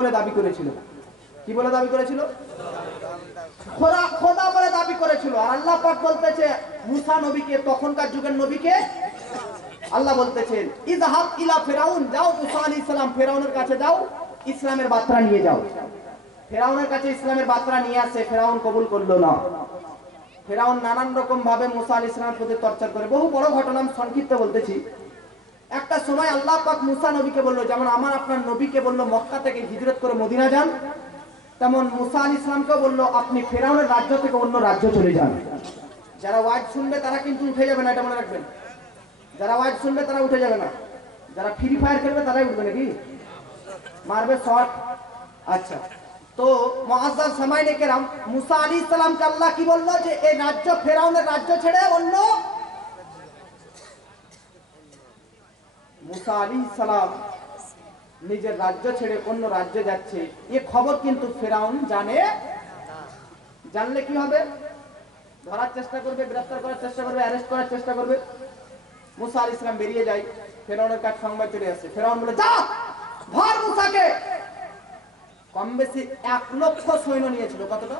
বলে দাবি করেছিল। কি বলে দাবি করেছিল? খোদা খোদা বলে দাবি করেছিল। আর আল্লাহ পাক বলতেছে মুসা নবীকে, তখনকার যুগের নবীকে আল্লাহ বলতেছেন ইযহাব ইলা ফিরাউন, যাও মুসা আলাইহিস সালাম ফিরাউনের কাছে যাও, ইসলামের বার্তা নিয়ে যাও। ফিরাউনের কাছে ইসলামের বার্তা নিয়ে আসে, ফিরাউন কবুল করলো না। ফিরাউন নানান রকম ভাবে মুসা আলাইহিস সালামের প্রতি টর্চার করে। বহু বড় ঘটনা, আমি সংক্ষিপ্ত বলতেছি। একটা সময় আল্লাহ পাক মুসা নবীকে বললো, যেমন আমার আপনার নবীকে বললো মক্কা থেকে হিজরত করে মদিনা যান, তেমন মুসা আলাইহিস সালামকে বললো আপনি ফিরাউনের রাজ্য থেকে অন্য রাজ্য চলে যান। যারা ওয়াজ শুনবে তারা কিন্তু উঠে যাবে না, এটা মনে রাখবেন। যারা ওয়াজ শুনবে তারা উঠে যাবে না, যারা ফ্রি ফায়ার খেলবে তারাই উঠবে নাকি, মারবে শর্ট। আচ্ছা, তো মুআজ্জাজ সামাইনে কেরাম, মুসা আলাইহিস সালামকে আল্লাহ কি বললো যে এই রাজ্য ফিরাউনের রাজ্য ছেড়ে অন্য, মুসা আলাইহিস সালাম নিজের রাজ্য ছেড়ে অন্য রাজ্যে যাচ্ছে, এ খবর কিন্তু ফিরাউন জানে। জানলে কি হবে? ধরার চেষ্টা করবে, গ্রেফতার করার চেষ্টা করবে, অ্যারেস্ট করার চেষ্টা করবে। মুসা আলাইহিস সালাম বেরিয়ে যায়, ফিরাউনের কাছে সংবাদ চলে আসে। ফিরাউন বলে যা ধর মুসাকে। কম বেশি 1 লক্ষ সৈন্য নিয়েছিল। কতটা?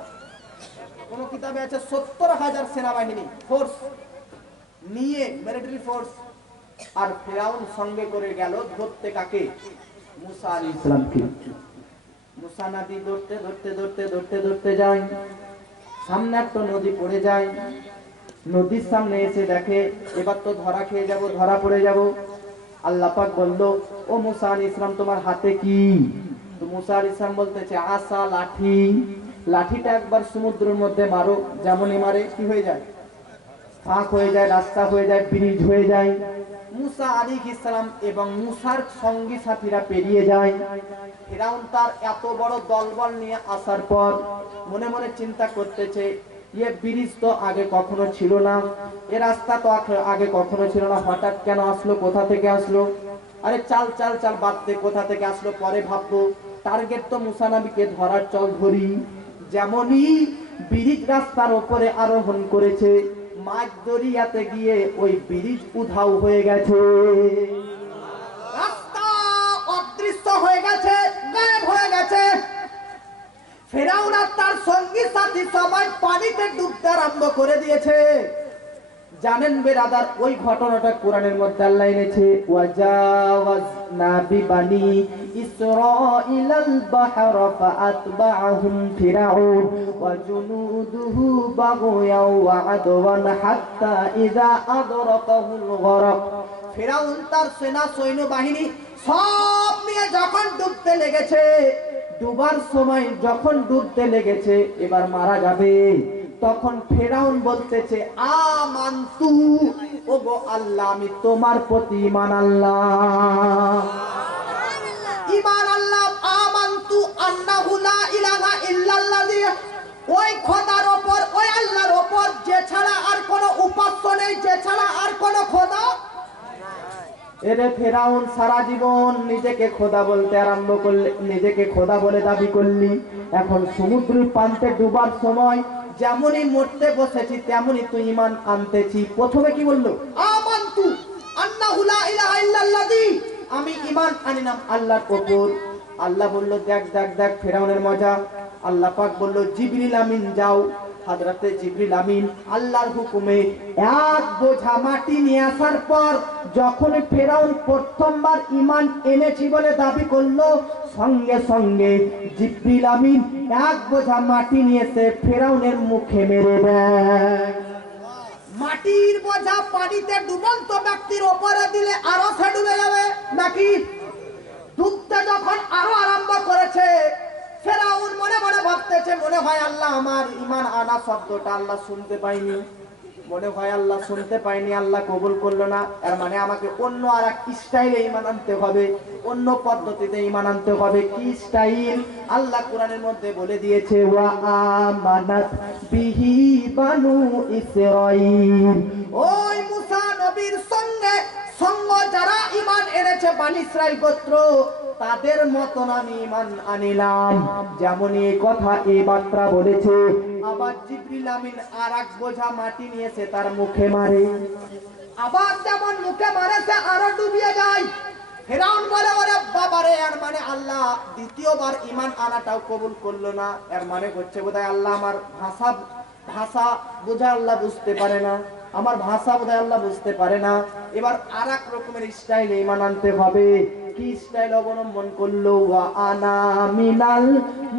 কোন কিতাবে আছে 70,000 সেনাবাহিনী ফোর্স নিয়ে, মিলিটারি ফোর্স। আর ফিরাউন সঙ্গে করে গেল ধরতে কাকে? মুসা আলাইহিস সালামকে। মুসা নদী ধরতে ধরতে ধরতে ধরতে ধরতে যায়, সামনে একটা নদী পড়ে যায়। নদীর সামনে এসে দেখে এবার তো ধরা খেয়ে যাব, ধরা পড়ে যাব। আল্লাহ পাক বলল ও মুসা আলাইহিস সালাম তোমার হাতে কি? তো মুসা আলাইহিস সালাম বলতেছে আসা, লাঠি। লাঠিটা একবার সমুদ্রের মধ্যে মারো, যেমনই মারে কি হয়ে যায়? ফাঁক হয়ে যায়, রাস্তা হয়ে যায়, ব্রিজ হয়ে যায়। মুসা আলাইহিস সালাম এবং মুসার সঙ্গী সাথীরা পেরিয়ে যায়। ফিরাউন তার এত বড় দলবল নিয়ে আসার পর মনে মনে চিন্তা করতেছে এ ব্রিজ তো আগে কখনো ছিল না, এ রাস্তা তো আগে কখনো ছিল না, হঠাৎ কেন আসলো, কোথা থেকে আসলো? আরে চাল চাল চাল বাদ দে, কোথা থেকে আসলো পরে ভাববো। টার্গেট তো মুসা নবীকে ধরার, চল ধরি। যেমনই ব্রিজ রাস্তার উপরে আরোহণ করেছে, মাঝ দরিয়াতে গিয়ে ওই ব্রিজ উধাও হয়ে গেছে, রাস্তা অদৃশ্য হয়ে গেছে, গায়েব হয়ে গেছে। ফিরাউন আর তার সঙ্গী সাথী সবাই পানিতে ডুবতে আরম্ভ করে দিয়েছে। জানেন বেরাদার, ওই ঘটনাটা কোরআনের মধ্যে আল্লাহ এনেছে ওয়াজাওয়াজনা বিবানি ইসরাঈলাল বাহরা ফাআতবাআহুম ফিরাউন ওয়া জুনুদুহু বাগয়াও ওয়া আদওয়ান হাত্তা ইযা আদরাকাহুল গরক। ফিরাউন তার সেনা সৈন্য বাহিনী সব নিয়ে যখন ডুবতে লেগেছে, ডুবার সময় যখন ডুবতে লেগেছে, এবার মারা যাবে, তখন ফিরাউন বলতেছে আমানতু, ওগো আল্লাহ আমি তোমার প্রতি ঈমান আনলাম। ঈমান আনলাম, আমানতু আন্নাহু লা ইলাহা ইল্লাল্লাযী, ওই খোদার উপর, ওই আল্লাহর উপর যে ছাড়া আর কোনো উপাস্য নেই, যে ছাড়া আর কোনো খোদা। এরে ফিরাউন সারা জীবন নিজেকে খোদা বলতে আরম্ভ করলে, নিজেকে খোদা বলে দাবি করলি, এখন সমুদ্রের প্রান্তে ডুবার সময় যেমনই মরতে বসেছি তেমনই তুই ঈমান আনতেছি। প্রথমে কি বললো? আমানতু আন্নাহু লা ইলাহা ইল্লাল্লাযী, আমি ঈমান আনিলাম আল্লাহর উপর। আল্লাহ বলল দেখ দেখ দেখ ফিরাউনের মজা। আল্লাহ পাক বলল জিবরিল আমিন যাও। হযরতে জিবরিল আমিন আল্লাহর হুকুমে এক বোঝা মাটি নিয়ে আসার পর যখন ফিরাউন প্রথমবার ঈমান এনেছি বলে দাবি করলো, সঙ্গে সঙ্গে জিবরিল আমিন এক বোঝা মাটি নিয়ে এসে ফিরাউনের মুখে মেরে দেয়। মাটির বোঝা পানিতে ডুবন্ত ব্যক্তির উপরে দিলে আরো সে ডুবে যাবে নাকি? ডুবতে যখন আরো আরম্ভ করেছে, ফিরাউন মনে মনে ভাবতেছে মনে হয় আল্লাহ আমার ঈমান আনা শব্দটা আল্লাহ শুনতে পাইনি, মনে হয় আল্লাহ শুনতে পাইনি, আল্লাহ কবুল করলো না। এর মানে আমাকে অন্য আর এক স্টাইলে ঈমান আনতে হবে, অন্য পদ্ধতিতে ঈমান আনতে হবে। কি স্টাইল? আল্লাহ কোরআনের মধ্যে বলে দিয়েছে ওয়া আমানাত বিহি বানু ইসরাঈল, ওই মুসা নবীর সঙ্গে সঙ্গ যারা ঈমান এনেছে বনি ইসরাঈল গোত্র, তাদের মতন আমি ঈমান আনিলাম। যেমন এই কথা, এই মাত্রা বলেছে। আবার জিবরিল আমিন আর এক বোঝা মাটি নিয়েছে তার মুখে মারে, আবার যেমন মুখে মারে সে আরো ডুবিয়ে যায়। ফেরাউন বলে ওরে বাবারে, এর মানে আল্লাহ দ্বিতীয়বার ঈমান আনাটাও কবুল করলো না। এর মানে হচ্ছে বোধহয় আল্লাহ আমার ভাষা বোঝা আল্লাহ বুঝতে পারে না, আমার ভাষা বোধহয় আল্লাহ বুঝতে পারে না। এবার আরেক রকমের স্টাইলে ঈমান আনতে হবে। কি স্টাইল অবলম্বন করলো? ওয়া আনা মিনাল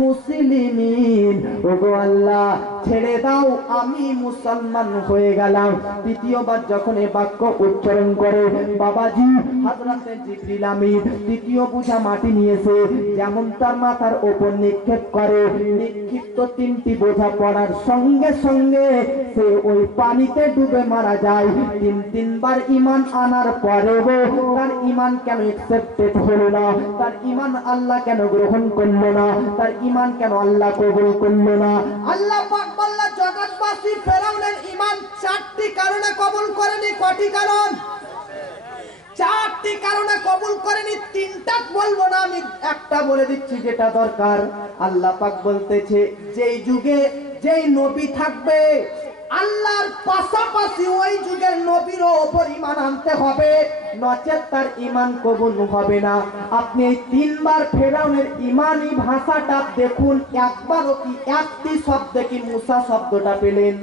মুসলিমিন, ওগো আল্লাহ ছেড়ে দাও, আমি মুসলমান হয়ে গেলাম। দ্বিতীয়বার যখন এই বাক্য উচ্চারণ করে বাবাজি হযরতে জিবরিল আমিন দ্বিতীয় বোঝা মাটি নিয়েছে, যেমন তার মাথার উপর নিক্ষেপ করে, নিক্ষিপ্ত তিনটি বোঝা পড়ার সঙ্গে সঙ্গে সে ওই পানিতে ডুবে মারা যায়। তিনবার ঈমান আনার পরেও তার ঈমান কেন একসেপ্টেড হলো না? তার ঈমান আল্লাহ কেন গ্রহণ করলো না? তার ঈমান কেন আল্লাহ কবুল করলো না? আল্লাহ পাক বললেন জগৎবাসী ফেরাউনের ঈমান চারটি কারণে কবুল করেনি। কয়টি কারণ? চারটি কারণে কবুল করেনি। তিনটা বলবো না, আমি একটা বলে দিচ্ছি যেটা দরকার। আল্লাহ পাক বলতেছে যেই যুগে যেই নবী থাকবে আল্লাহর পাশাপাশি ওই যুগের নবীরও উপর ঈমান আনতে হবে, নচেত তার ঈমান কবুল হবে না। আপনি এই তিনবার ফেরাউনের ঈমানি ভাষাটা দেখুন, একবারও কি একটি শব্দে কি মুসা শব্দটা পেলেন?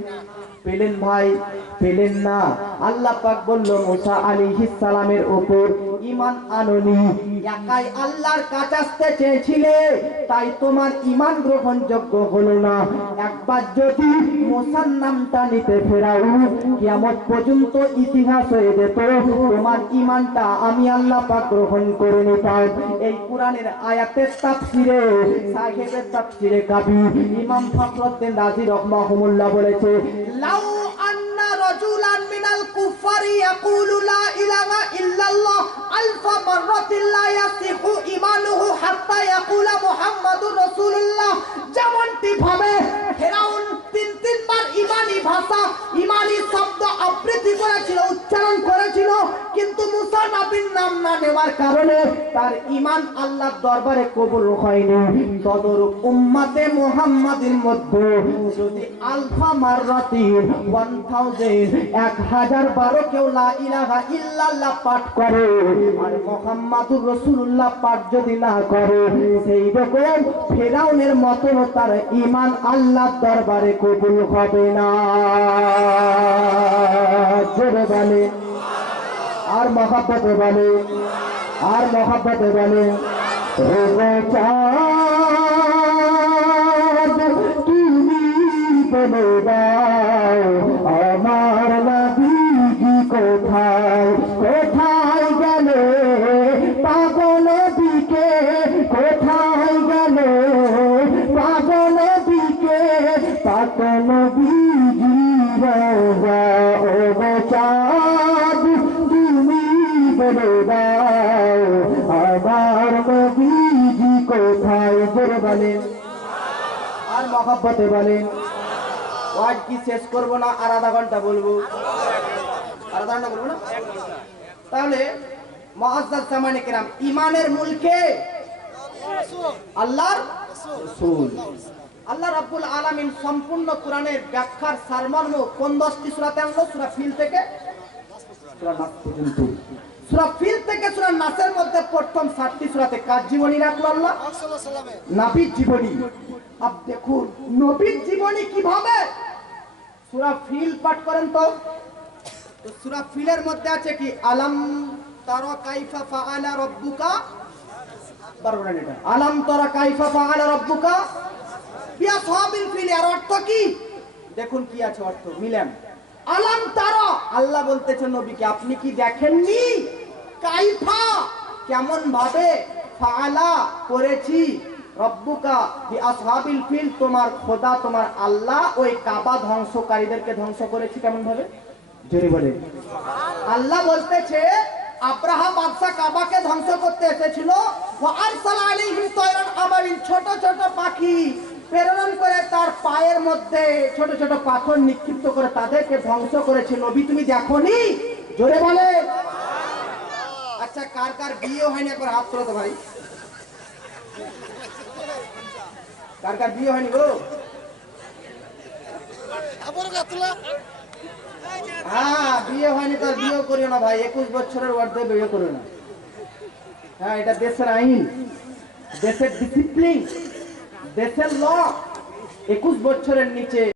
পেলেন ভাই? পেলেন না। আল্লাহ পাক বলল মুসা আলাইহিস সালামের উপর ঈমান আননি, একাই আল্লাহর কাছে আসতে চেয়েছিলে, তাই তোমার ঈমান গ্রহণযোগ্য হলো না। একবার যদি মুসার নামটা নিতে ফেরাউন, কিয়ামত পর্যন্ত ইতিহাস হয়ে যেত, তোমার ঈমানটা আমি আল্লাহ পাক গ্রহণ করে নিতাম। এই কোরআনের আয়াতের তাফসিরে সাহেবের তাফসিরে কাবি ইমাম ফখরুদ্দিন রাজি রাহমাহুল্লাহ বলেছে, লাউ আন্না রাজুলান মিনাল কুফারি ইয়াকুলু লা ইলাহা ইল্লাল্লাহ আলফা মাররাতিন লা ইয়াসিহু ঈমানুহু হাত্তা ইয়াকুলা মুহাম্মাদুর রাসূলুল্লাহ। যেমনটি ভাবে ফেরাউন তিনবার ঈমানি ভাষা ঈমানি শব্দ আবৃত্তি করেছিল, উচ্চারণ করেছিল, কিন্তু মুসা নবীর নাম না নেওয়ার কারণে তার ঈমান আল্লাহর দরবারে কবুল হয়নি। তদরূপ উম্মতে মুহাম্মাদের মধ্যে যদি আলফা মাররাতিন 1000 কেউ লা ইলাহা ইল্লাল্লাহ পাঠ করে আর মুহাম্মাদুর রাসূলুল্লাহ পাঠ যদি না করে, সেই রকম ফেরাউনের মতো তার ঈমান আল্লাহর দরবারে কবুল হবে না। জোরে বলে আর মহব্বতে বলে, আর মহব্বতে বলে, ওগো চাঁদ তুমি বলে দাও আমার নবীজি কোথায়, কোথায় গেল পাগল দিকে, কোথায় গেল পাগল দিকে, পাগল বিজি রোজা। ওগো চাঁদ তুমি বলে দাও আমার নবীজি কোথায়। জোরে বলেন আর মহব্বতে বলেন। ওয়াজ কি শেষ করবো না আর আধা ঘন্টা বলবো? আর আধা ঘন্টা বলবো না? তাহলে মুআজ্জাজ সামানে কিরাম, ঈমানের মূল কে? আল্লাহর রাসূল। আল্লাহ রাব্বুল আলামিন সম্পূর্ণ কোরআনের ব্যাখ্যার সারমর্ম কোন 10টি সূরাতে আনলো? সূরা ফিল থেকে সূরা নাস পর্যন্ত। সূরা ফিল থেকে সূরা নাসের মধ্যে প্রথম 7টি সূরাতে কার জীবনী রাখলো আল্লাহ? নবীর জীবনী। আপ দেখুন নবীর জীবনী কিভাবে। সূরা ফিল পাঠ করেন তো। সূরা ফিলের মধ্যে আছে কি? আলাম তারা কাইফা ফাআলা রাব্বুকা, পারবেন এটা? আলাম তারা কাইফা ফাআলা রাব্বুকা বিআসহাবিল ফিল। এর অর্থ কি? দেখুন কি আছে অর্থ, মিলেন। আলাম তারা, আল্লাহ বলতেছেন নবীকে আপনি কি দেখেননি? কাইফা, কেমন ভাবে, ফাআলা করেছি, রব্বুকা বিআসহাবিল ফিল, তোমার খোদা তোমার আল্লাহ ওই কাবা ধ্বংসকারীদেরকে ধ্বংস করেছি কেমন ভাবে। জোরে বলে। আল্লাহ বলতেছে আব্রাহা বাদশা কাবাকে ধ্বংস করতে এসেছিল, ওয়া আরসালা আলাইহিম তায়রান আবাবিল, ছোট ছোট পাখি প্রেরণ করে তার পায়ের মধ্যে ছোট ছোট পাথর নিক্ষিপ্ত করে তাদেরকে ধ্বংস করেছে। নবী তুমি দেখোনি? জোরে বলে। আচ্ছা কার কার বিয়ে হয়নি একবার হাত তোলো তো ভাই। কার কার বিয়ে হয়নি গো? হ্যাঁ বিয়ে হয়নি তার বিয়ে করিও না ভাই, 21 বছরের ঊর্ধ্বে বিয়ে করিও না। হ্যাঁ, এটা দেশের আইন, দেশের ডিসিপ্লিন, দেশের ল। 21 বছরের নিচে